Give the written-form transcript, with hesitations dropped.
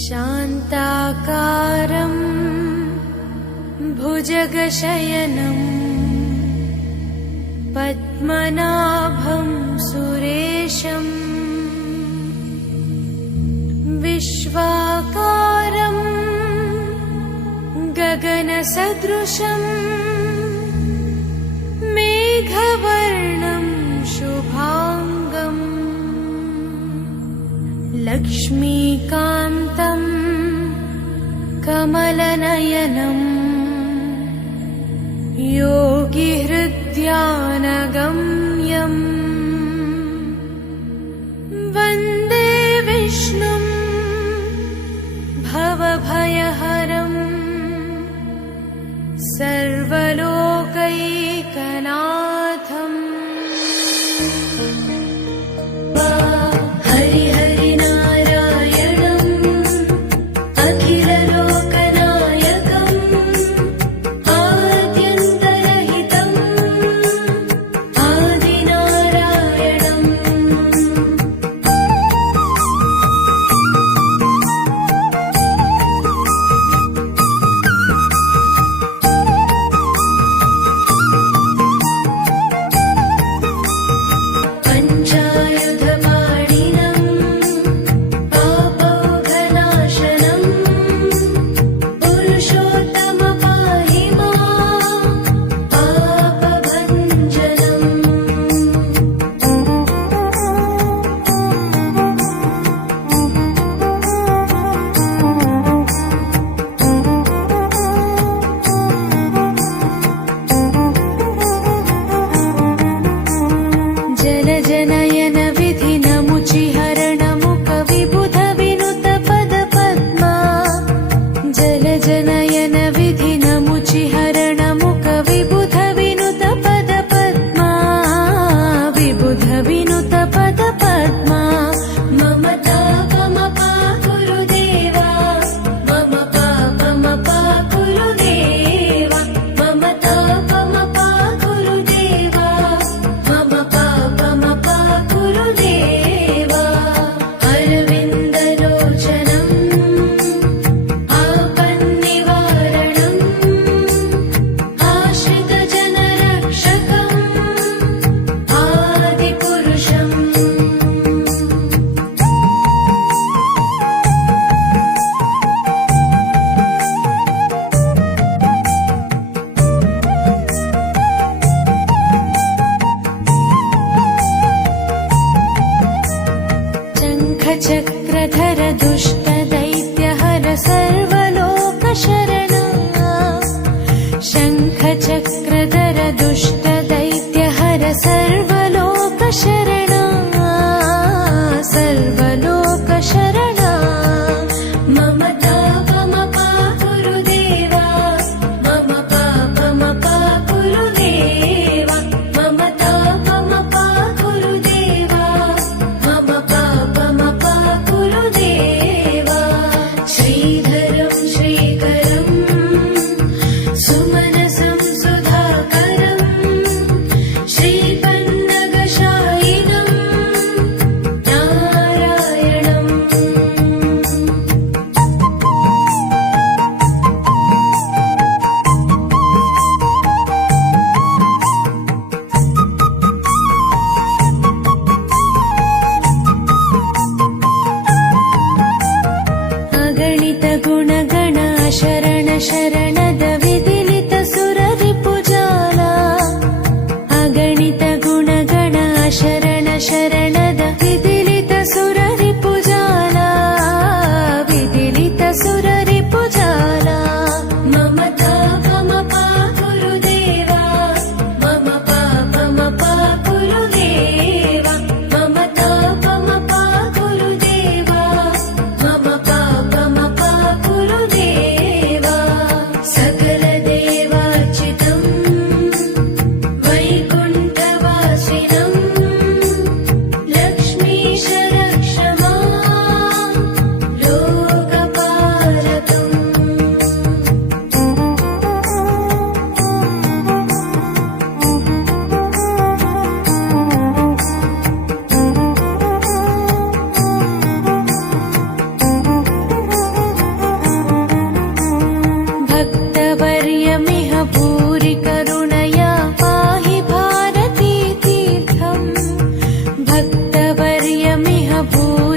शान्ताकारं भुजगशयनं पद्मनाभं सुरेशं विश्वाकारं गगनसदृशं मेघवर्णं शुभांगं लक्ष्मीकान्तं कमलनयनं योगिहृद्यानगम्यं वन्दे विष्णुं भवभयहरं सर्वलोकैकनाथम्। जलजनयन विधिनमुचिहरणमुख विबुध विनुत पदपद्मा जलजनयन विधिनमुचिहरणमुख विबुध विनुत पदपद्मा विबुध विनुत पदपद्मा मम तापमपा गुरुदेवा मम पापमपा गुरुदेवा मम तापमपा गुरुदेवा मम पापमपा गुरुदेवा अरविन्दलोचनम् आपन्निवारणम् आश्रितजनरक्षकम् आदिपुरुषम्। शङ्खचक्रधर दुष्टदैत्यहर सर्वलोकशरणा शङ्खचक्रधर दुष्टदैत्यहर सर्वलोकशरणा सर्वलोकशरणा मम तापमपा गुरुदेवा मम पापमपा गुरुदेवा मम तापमपा गुरुदेवा मम पापमपा गुरुदेवा भूय